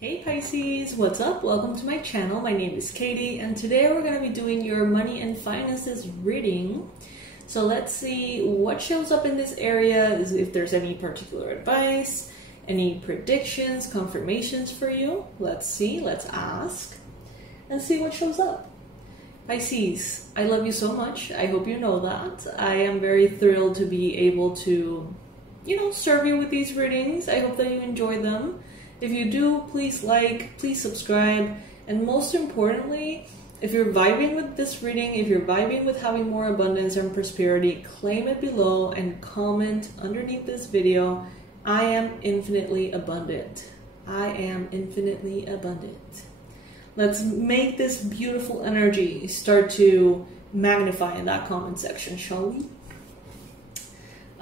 Hey Pisces, what's up? Welcome to my channel. My name is Katie and today we're going to be doing your money and finances reading. So let's see what shows up in this area, if there's any particular advice, any predictions, confirmations for you. Let's see, let's ask and see what shows up. Pisces, I love you so much. I hope you know that. I am very thrilled to be able to, serve you with these readings. I hope that you enjoy them. If you do, please like, please subscribe, and most importantly, if you're vibing with this reading, if you're vibing with having more abundance and prosperity, claim it below and comment underneath this video, I am infinitely abundant. I am infinitely abundant. Let's make this beautiful energy start to magnify in that comment section, shall we?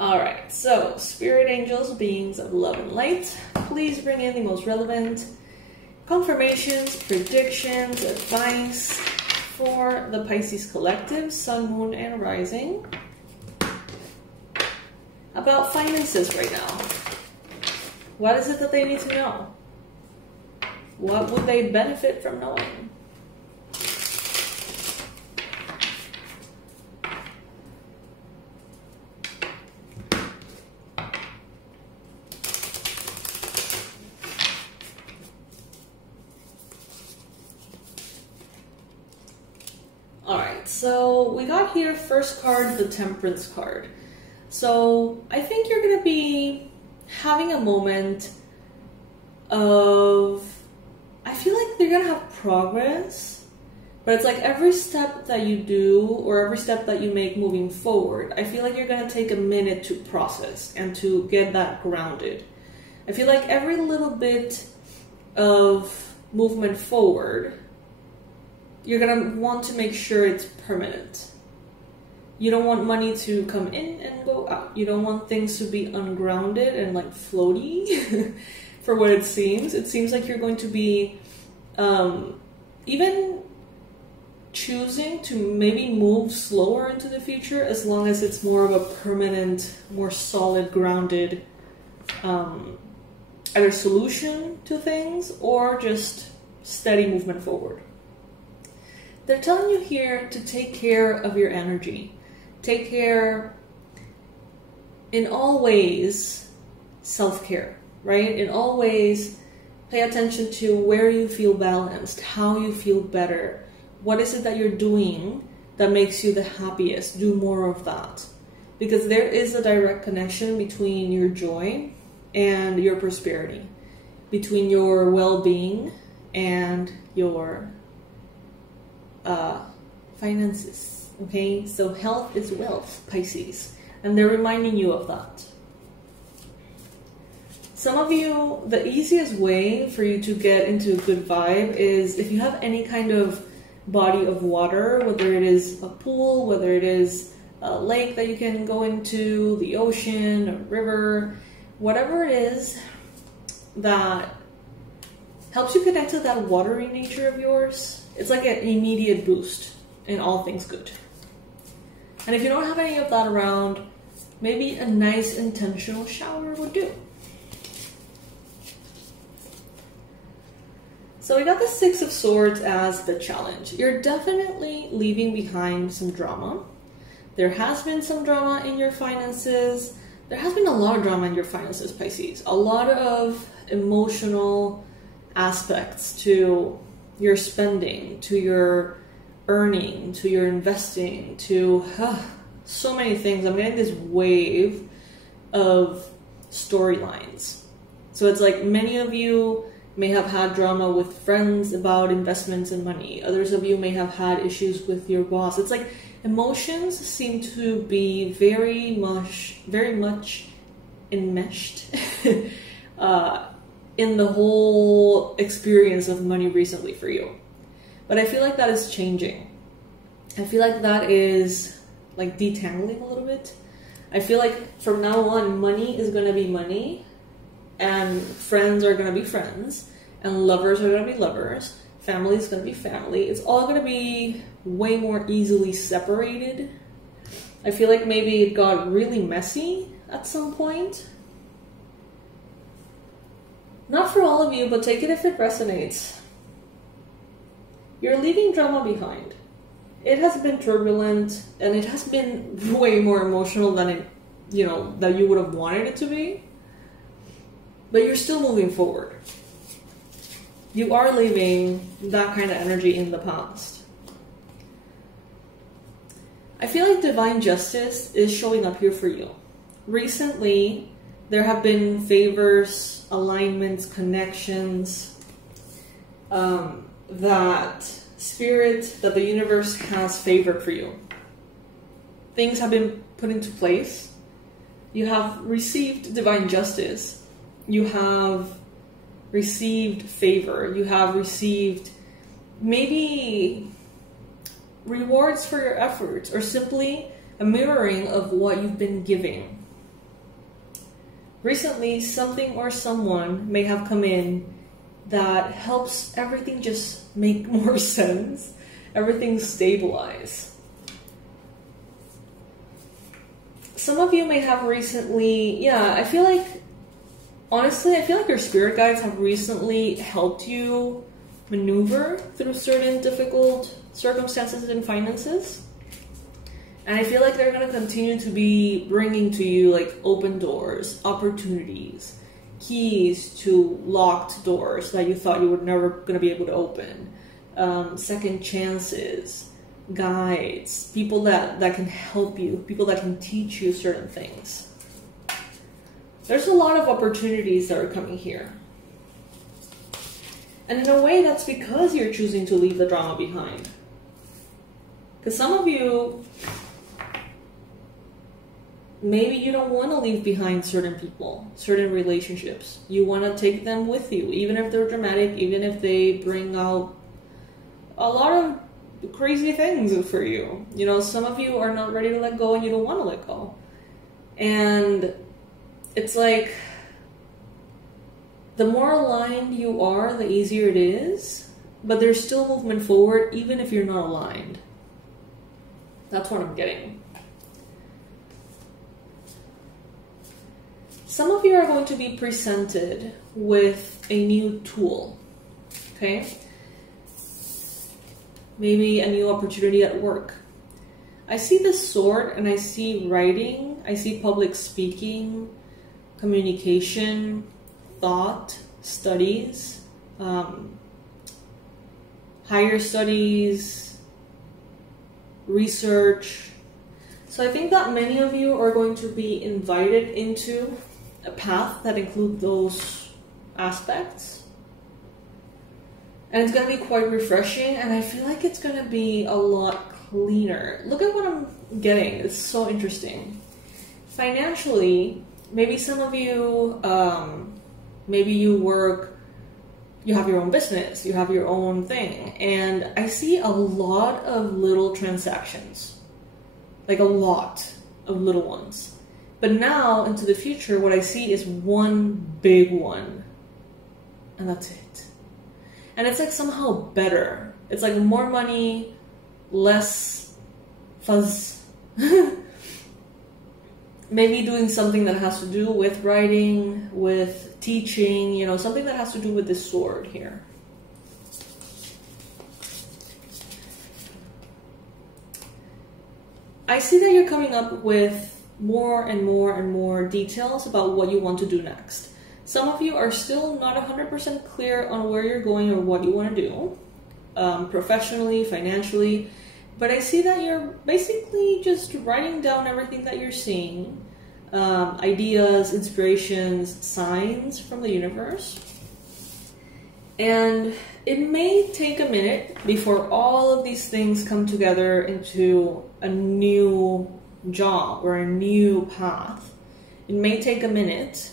Alright, so spirit angels, beings of love and light, please bring in the most relevant confirmations, predictions, advice for the Pisces collective, sun, moon, and rising about finances right now. What is it that they need to know? What would they benefit from knowing? Alright, so we got here first card, the Temperance card. So I think you're going to be having a moment of, I feel like you're going to have progress, but it's like every step that you do or every step that you make moving forward, I feel like you're going to take a minute to process and to get that grounded. I feel like every little bit of movement forward, you're going to want to make sure it's permanent. You don't want money to come in and go out. You don't want things to be ungrounded and like floaty for what it seems. It seems like you're going to be even choosing to maybe move slower into the future as long as it's more of a permanent, more solid, grounded either solution to things or just steady movement forward. They're telling you here to take care of your energy. Take care, in all ways, self-care, right? In all ways, pay attention to where you feel balanced, how you feel better. What is it that you're doing that makes you the happiest? Do more of that. Because there is a direct connection between your joy and your prosperity, between your well-being and your finances. Okay, so health is wealth, Pisces, and they're reminding you of that. Some of you, the easiest way for you to get into a good vibe is if you have any kind of body of water, whether it is a pool, whether it is a lake that you can go into, the ocean, a river, whatever it is that helps you connect to that watery nature of yours. It's like an immediate boost in all things good. And if you don't have any of that around, maybe a nice intentional shower would do. So we got the Six of Swords as the challenge. You're definitely leaving behind some drama. There has been some drama in your finances. There has been a lot of drama in your finances, Pisces. A lot of emotional aspects to your spending, to your earning, to your investing, to so many things. I'm getting this wave of storylines. So it's like many of you may have had drama with friends about investments and money. Others of you may have had issues with your boss. It's like emotions seem to be very much enmeshed in the whole experience of money recently for you. But I feel like that is changing. I feel like that is like detangling a little bit. I feel like from now on, money is gonna be money, and friends are gonna be friends, and lovers are gonna be lovers, family is gonna be family. It's all gonna be way more easily separated. I feel like maybe it got really messy at some point. Not for all of you, but take it if it resonates. You're leaving drama behind. It has been turbulent, and it has been way more emotional than it, that you would have wanted it to be. But you're still moving forward. You are leaving that kind of energy in the past. I feel like divine justice is showing up here for you. Recently, there have been favors, alignments, connections, that the universe has favored for you. Things have been put into place. You have received divine justice. You have received favor. You have received maybe rewards for your efforts, or simply a mirroring of what you've been giving. Recently, something or someone may have come in that helps everything just make more sense, everything stabilize. Some of you may have recently, honestly, I feel like your spirit guides have recently helped you maneuver through certain difficult circumstances and finances. And I feel like they're going to continue to be bringing to you like open doors, opportunities, keys to locked doors that you thought you were never going to be able to open, second chances, guides, people that can help you, people that can teach you certain things. There's a lot of opportunities that are coming here. And in a way, that's because you're choosing to leave the drama behind. Because some of you, maybe you don't want to leave behind certain people, certain relationships. You want to take them with you, even if they're dramatic, even if they bring out a lot of crazy things for you. Some of you are not ready to let go and you don't want to let go. And it's like, the more aligned you are, the easier it is, but there's still movement forward even if you're not aligned. That's what I'm getting. Some of you are going to be presented with a new tool, okay? Maybe a new opportunity at work. I see this sword and I see writing, I see public speaking, communication, thought, studies, higher studies, research. So I think that many of you are going to be invited into a path that includes those aspects. And it's going to be quite refreshing, and I feel like it's going to be a lot cleaner. Look at what I'm getting. It's so interesting. Financially, maybe some of you, maybe you have your own business, you have your own thing, and I see a lot of little transactions, like a lot of little ones. But now, into the future, what I see is one big one, and that's it. And it's like somehow better. It's like more money, less fuzz. Maybe doing something that has to do with writing, with teaching, something that has to do with this sword here. I see that you're coming up with more and more and more details about what you want to do next. Some of you are still not 100% clear on where you're going or what you want to do, professionally, financially, but I see that you're basically just writing down everything that you're seeing, ideas, inspirations, signs from the universe. And it may take a minute before all of these things come together into a new job or a new path. It may take a minute,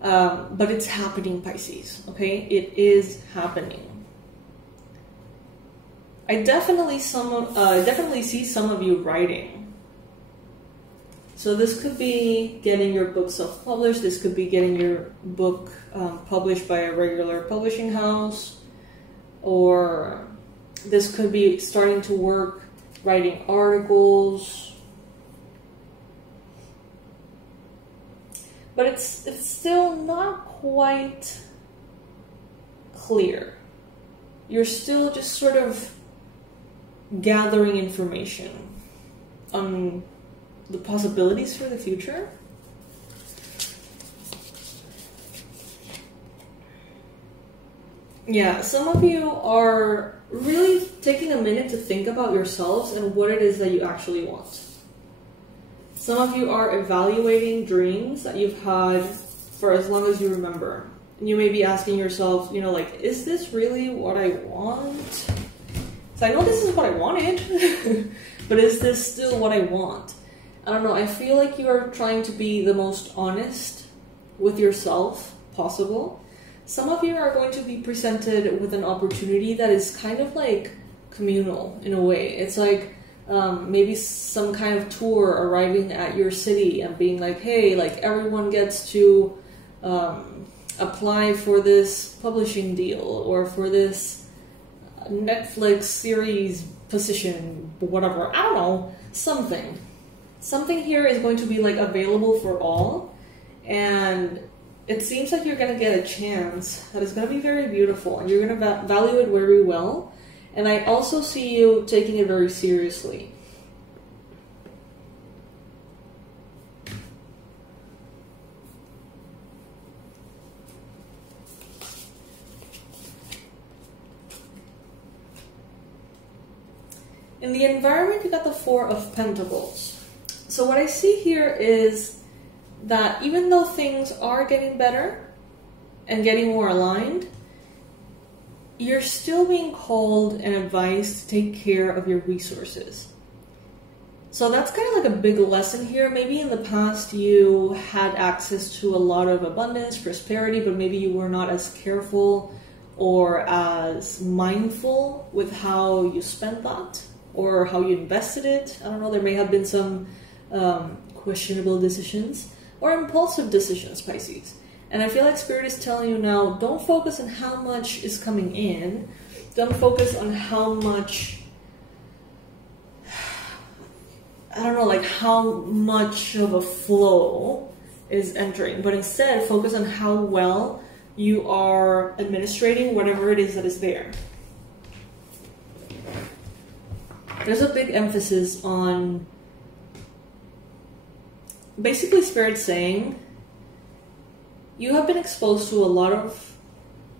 but it's happening, Pisces, okay? It is happening. I definitely see some of you writing. So this could be getting your book self-published. This could be getting your book published by a regular publishing house. Or this could be starting to work writing articles. But it's still not quite clear. You're still just sort of gathering information on the possibilities for the future. Yeah, some of you are really taking a minute to think about yourselves and what it is that you actually want. Some of you are evaluating dreams that you've had for as long as you remember. And you may be asking yourself, you know, like, is this really what I want? So I know this is what I wanted, but is this still what I want? I don't know, I feel like you are trying to be the most honest with yourself possible. Some of you are going to be presented with an opportunity that is kind of like communal in a way. It's like maybe some kind of tour arriving at your city and being like, hey, like everyone gets to apply for this publishing deal or for this Netflix series position, whatever. I don't know, something. Something here is going to be like available for all, and it seems like you're going to get a chance that is going to be very beautiful, and you're going to value it very well. And I also see you taking it very seriously. In the environment, you got the Four of Pentacles. So what I see here is that even though things are getting better and getting more aligned, you're still being called and advised to take care of your resources. So that's kind of like a big lesson here. Maybe in the past you had access to a lot of abundance, prosperity, but maybe you were not as careful or as mindful with how you spent that or how you invested it. I don't know, there may have been some questionable decisions or impulsive decisions, Pisces. And I feel like Spirit is telling you now, don't focus on how much is coming in. Don't focus on how much, I don't know, like how much of a flow is entering. But instead, focus on how well you are administrating whatever it is that is there. There's a big emphasis on basically Spirit saying, you have been exposed to a lot of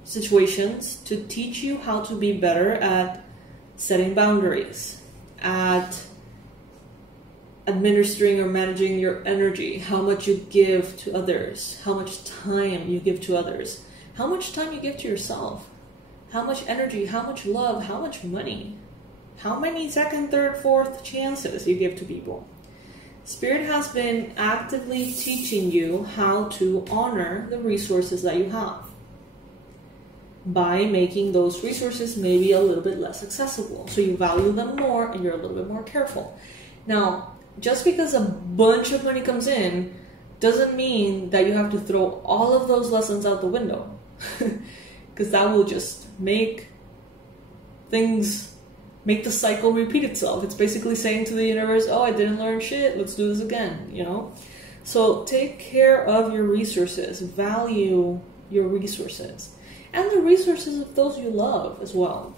situations to teach you how to be better at setting boundaries, at administering or managing your energy, how much you give to others, how much time you give to others, how much time you give to yourself, how much energy, how much love, how much money, how many second, third, fourth chances you give to people. Spirit has been actively teaching you how to honor the resources that you have by making those resources maybe a little bit less accessible. So you value them more and you're a little bit more careful. Now, just because a bunch of money comes in doesn't mean that you have to throw all of those lessons out the window, because that will just make the cycle repeat itself. It's basically saying to the universe, oh, I didn't learn shit, let's do this again, you know? So take care of your resources, value your resources, and the resources of those you love as well.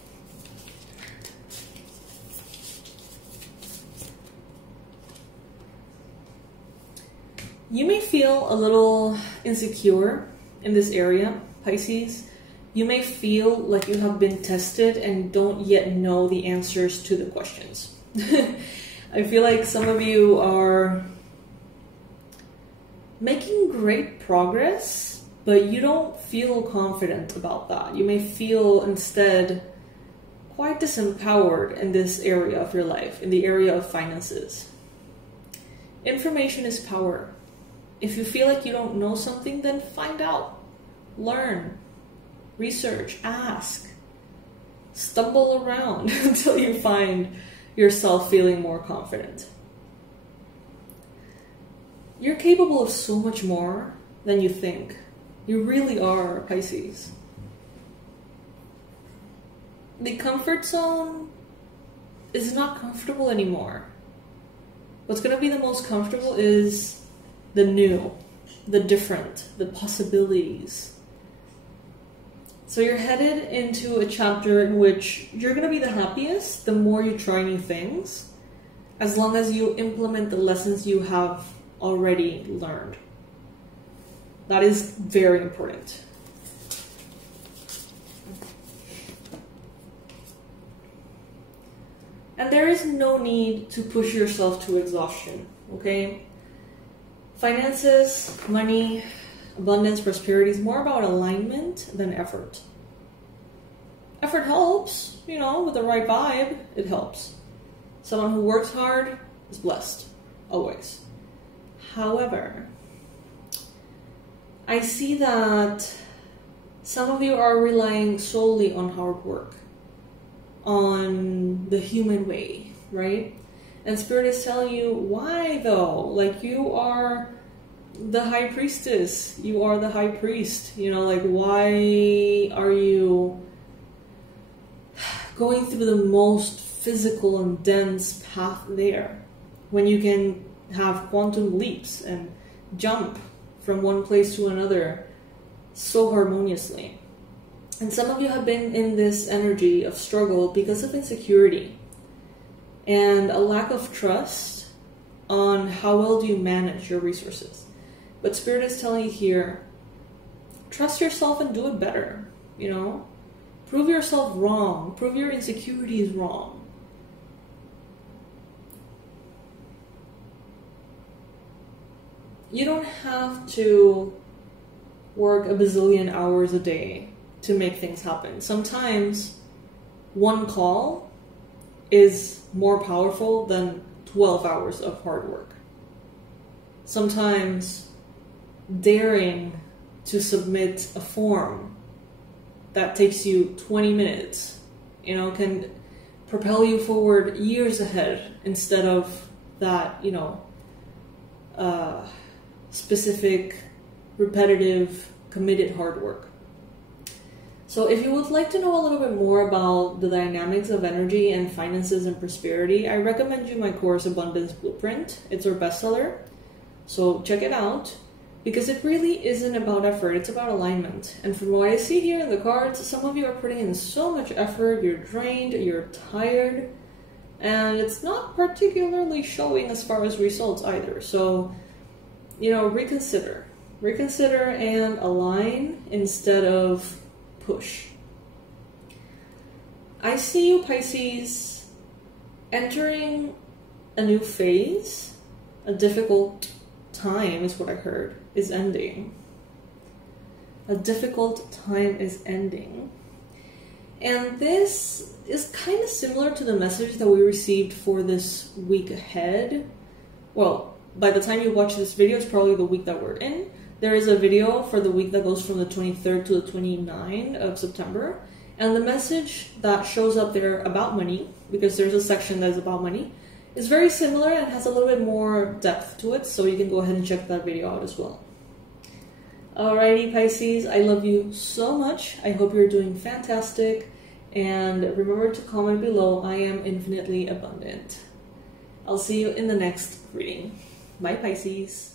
You may feel a little insecure in this area, Pisces. You may feel like you have been tested and don't yet know the answers to the questions. I feel like some of you are making great progress, but you don't feel confident about that. You may feel instead quite disempowered in this area of your life, in the area of finances. Information is power. If you feel like you don't know something, then find out, learn. Research, ask, stumble around until you find yourself feeling more confident. You're capable of so much more than you think. You really are, Pisces. The comfort zone is not comfortable anymore. What's going to be the most comfortable is the new, the different, the possibilities. So you're headed into a chapter in which you're going to be the happiest the more you try new things, as long as you implement the lessons you have already learned. That is very important. And there is no need to push yourself to exhaustion, okay? Finances, money, abundance, prosperity is more about alignment than effort. Effort helps, you know, with the right vibe, it helps. Someone who works hard is blessed, always. However, I see that some of you are relying solely on hard work, on the human way, right? And Spirit is telling you, why though? Like, you are the high priestess, you are the high priest, you know, like, why are you going through the most physical and dense path there when you can have quantum leaps and jump from one place to another so harmoniously? And some of you have been in this energy of struggle because of insecurity and a lack of trust on how well do you manage your resources. But Spirit is telling you here, trust yourself and do it better, you know? Prove yourself wrong. Prove your insecurities wrong. You don't have to work a bazillion hours a day to make things happen. Sometimes one call is more powerful than 12 hours of hard work. Sometimes daring to submit a form that takes you 20 minutes, you know, can propel you forward years ahead instead of that, you know, specific, repetitive, committed hard work. So if you would like to know a little bit more about the dynamics of energy and finances and prosperity, I recommend you my course, Abundance Blueprint. It's our bestseller. So check it out, because it really isn't about effort, it's about alignment. And from what I see here in the cards, some of you are putting in so much effort, you're drained, you're tired, and it's not particularly showing as far as results either. So, you know, reconsider and align instead of push. I see you, Pisces, entering a new phase. A difficult time is what I heard, is ending. A difficult time is ending. And this is kind of similar to the message that we received for this week ahead. Well, by the time you watch this video, it's probably the week that we're in. There is a video for the week that goes from the 23rd to the 29th of September. And the message that shows up there about money, because there's a section that is about money, is very similar and has a little bit more depth to it. So you can go ahead and check that video out as well. Alrighty, Pisces, I love you so much. I hope you're doing fantastic. And remember to comment below, I am infinitely abundant. I'll see you in the next reading. Bye, Pisces.